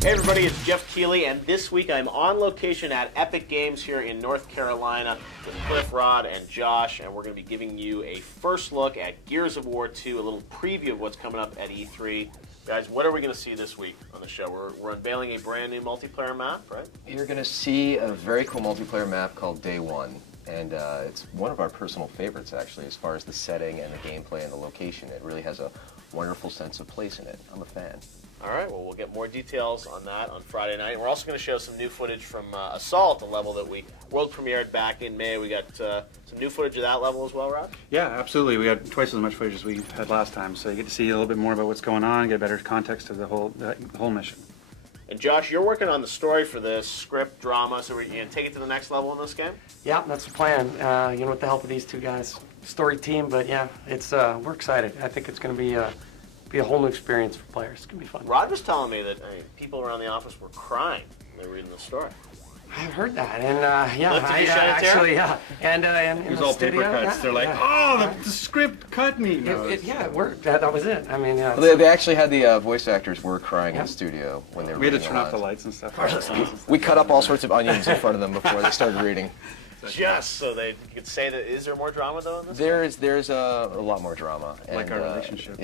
Hey everybody, it's Jeff Keighley, and this week I'm on location at Epic Games here in North Carolina with Cliff, Rod, and Josh, and we're going to be giving you a first look at Gears of War 2, a little preview of what's coming up at E3. Guys, what are we going to see this week on the show? We're unveiling a brand new multiplayer map, right? You're going to see a very cool multiplayer map called Day One, and it's one of our personal favorites, actually, as far as the setting and the gameplay and the location. It really has a wonderful sense of place in it. I'm a fan. All right, well, we'll get more details on that on Friday night. And we're also going to show some new footage from Assault, a level that we world premiered back in May. We got some new footage of that level as well, Rob? Yeah, absolutely. We got twice as much footage as we had last time, so you get to see a little bit more about what's going on, get better context of the whole mission. And Josh, you're working on the story for this, script, drama, so we're going to take it to the next level in this game? Yeah, that's the plan. With the help of these two guys, story team. But yeah, it's we're excited. I think it's going to be a whole new experience for players. It's going to be fun. Rod was telling me that people around the office were crying when they were reading the story. I've heard that, and and in It was the all studio, paper cuts. They're like, the script cut me. No, it worked. That was it. I mean, yeah. Well, they actually had the voice actors were crying in the studio when they were we had to reading turn off the lines. lights and stuff. We cut up all sorts of onions in front of them before they started reading. Just so they could say that. Is there more drama though in this? There's a lot more drama. Like and, our relationship.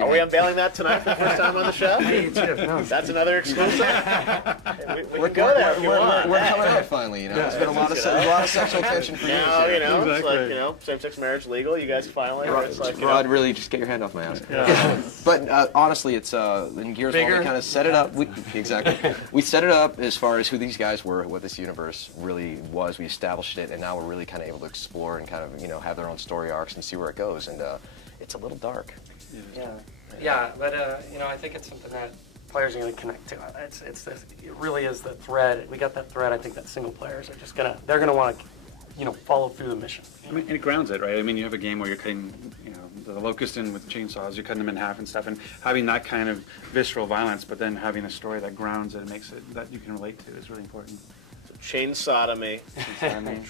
Are we unveiling that tonight for the first time on the show? No. That's another exclusive. we can go there if you want. We're coming out finally. There's been a lot of sexual tension for years. Now, Exactly. it's like, same-sex marriage legal. You guys finally. It's like, Rod, really, just get your hand off my ass. Yeah. But honestly, it's in Gears 1, we kind of set it up. Exactly. We set it up as far as who these guys were, what this universe really was. We established it, and now we're really kind of able to explore and kind of, have their own story arcs and see where it goes. And it's a little dark. Yeah, but I think it's something that players are going to connect to. It really is the thread. We got that thread. I think that single players are just they're gonna want to, follow through the mission. I mean, and it grounds it, right? I mean, you have a game where you're cutting, the locust in with chainsaws, you're cutting them in half and stuff, and having that kind of visceral violence, but then having a story that grounds it and makes it that you can relate to is really important. chain sodomy,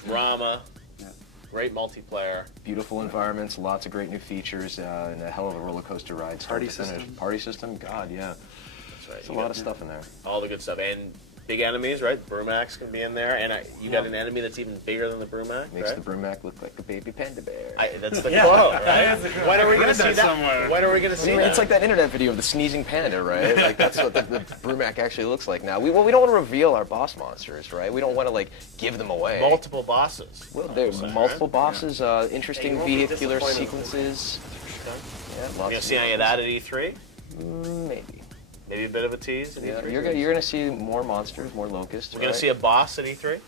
drama, great multiplayer. Beautiful environments, lots of great new features, and a hell of a roller coaster ride. Party system. Party system, God, yeah. That's right. There's a lot of stuff in there. All the good stuff. And big enemies, right? Brumac's can be in there. And you got an enemy that's even bigger than the Brumac, Makes right? the Brumac look like a baby panda bear. That's the quote, right? When are we going to see that? somewhere. When are we going to see that? It's like that internet video of the sneezing panda, right? Like that's what the Brumac actually looks like now. We don't want to reveal our boss monsters, right? We don't want to give them away. Multiple bosses. Well, there's multiple bosses, interesting vehicular sequences. Yeah, You lots going to of see any of that at E3? maybe. Maybe a bit of a tease at Yeah, E3? you're gonna see more monsters, more locusts. We're going to see a boss at E3?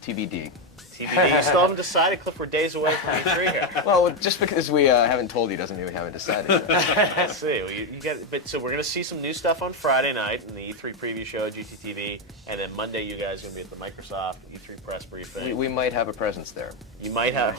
TBD. TBD. You still haven't decided, Cliff. We're days away from E3 here. Well, just because we haven't told you doesn't mean we haven't decided. I see. Well, you get it. But so we're going to see some new stuff on Friday night in the E3 preview show at GTTV, and then Monday you guys are going to be at the Microsoft E3 press briefing. we might have a presence there. You might have.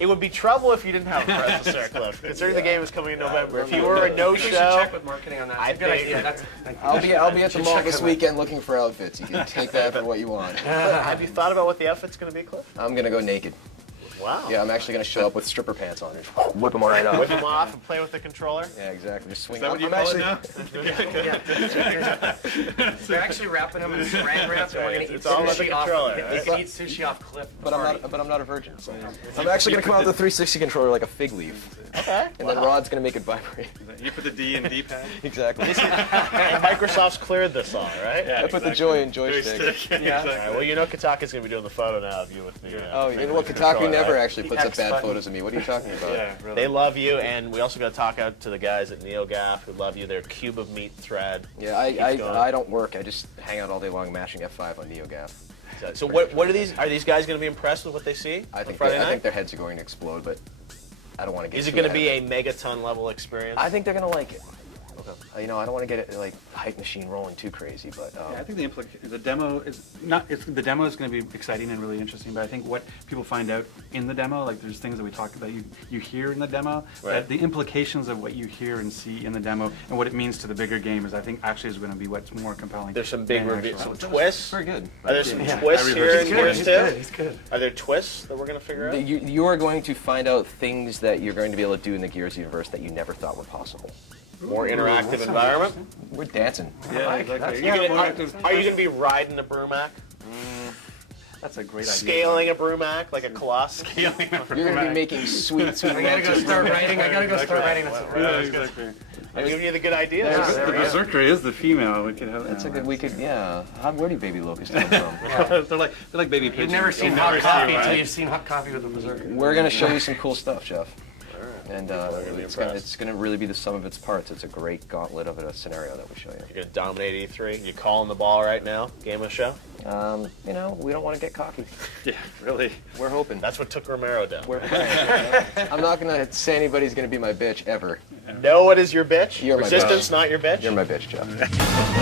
It would be trouble if you didn't have a presence there, Cliff. Considering the game is coming in November. If you were a You should no-show, check with marketing on that. I It's a good think- idea. I'll be at the mall check this on that. weekend looking for outfits. You can take that for what you want. have you thought about what the outfit's going to be, Cliff? I'm gonna go naked. Wow. Yeah, I'm actually gonna show up with stripper pants on. Just whip them right Whip off. them off and play with the controller. Yeah, exactly. Just swing. Is that what you I'm call actually, it now? They're actually wrapping them in saran wrap, and we're gonna eat It's all about the sushi off. controller, They right? can eat sushi off Cliff. but I'm not a virgin. So I'm actually gonna come out with the 360 controller like a fig leaf, Okay. and then Rod's gonna make it vibrate. You put the D in D-pad? Exactly. And Microsoft's cleared this all, right? I put the joy in joystick. All right, well, Kotaku's going to be doing the photo now of you with the. Oh, you know what? controller, Kotaku never right? actually puts up X bad button. photos of me. What are you talking about? Yeah, really. They love you, and we also got to talk out to the guys at NeoGAF who love you. Their Cube of Meat thread. Yeah, Keeps going. I don't work. I just hang out all day long mashing F5 on NeoGAF. So what are these? Are these guys going to be impressed with what they see I on think Friday I night? think their heads are going to explode, but I don't want to get. Is it too going to ahead be of it. a megaton level experience? I think they're gonna like it. I don't want to get it hype machine rolling too crazy, but Yeah, I think the demo is not. The demo is going to be exciting and really interesting. But I think what people find out in the demo, there's things that we talk about, you hear in the demo, Right. that the implications of what you hear and see in the demo and what it means to the bigger game is, I think, actually is going to be what's more compelling. There's some big than reveals, actual- some twists. very good. Are there some Yeah. twists I here reversed in it. Gears He's 2? good. He's good. Are there twists that we're going to figure out? You are going to find out things that you're going to be able to do in the Gears universe that you never thought were possible. More interactive environment. We're dancing. Yeah, exactly. You are you going to be riding a Brumac? That's a great idea. Scaling a Brumac like a Colossus? You're going to be making sweet I gotta go start writing. I gotta go start writing. Yeah, exactly. I'm giving you the good ideas. Yeah, The there we go. Berserker is the female. We could have. That's a good. We could. Yeah. Where do baby locusts come from? they're like baby pigeons. You've never seen You'll hot never see coffee them, until right? you've seen hot coffee with a berserker. We're going to show you some cool stuff, Jeff. And be impressed. it's gonna really be the sum of its parts. It's a great gauntlet of a scenario that we show you. You're going to dominate E3. You calling the ball right now? Game of show? You know, we don't want to get cocky. Yeah, really. We're hoping. That's what took Romero down. We're playing. I'm not gonna say anybody's gonna be my bitch ever. No, what is your bitch? You're my Resistance, bitch. not your bitch? You're my bitch, Jeff.